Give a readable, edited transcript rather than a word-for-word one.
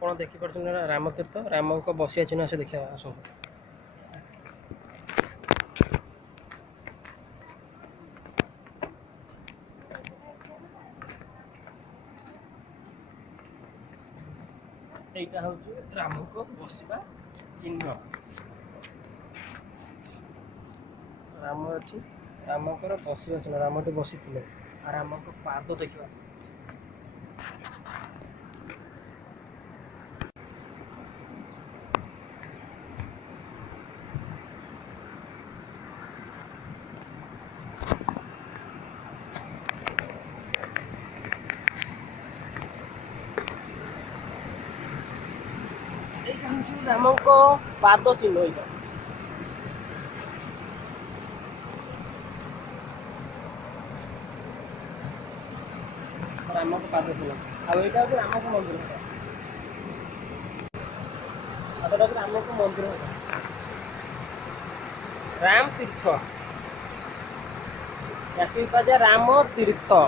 ଆପଣ ଦେଖିପାରୁଛନ୍ତି ରାମତୀର୍ଥ ରାମଙ୍କ ବସିବା ଚିହ୍ନ ସେ ଦେଖିବା ଆସନ୍ତୁ। এইটা হচ্ছে ରାମଙ୍କ ବସିବା ଚିହ୍ନ। ରାମ ଏଠି ରାମଙ୍କର ବସିବା ଚିହ୍ନ, ରାମ ଏଠି ବସିଥିଲେ ଆଉ ରାମଙ୍କ ପାଦ ଦେଖିବା। ରାମଙ୍କ ପାଦ ଚିହ୍ନ ଏଇଟା। ରାମଙ୍କ ପାଦ ଚିହ୍ନ ଆଉ ଏଇଟା ହଉଛି ରାମଙ୍କ ମନ୍ଦିର। ଆଉ ଏଇଟା ହଉଛି ରାମଙ୍କ ମନ୍ଦିର ରାମ ତୀର୍ଥ, याकी कुहाଯାଏ ରାମ ତୀର୍ଥ।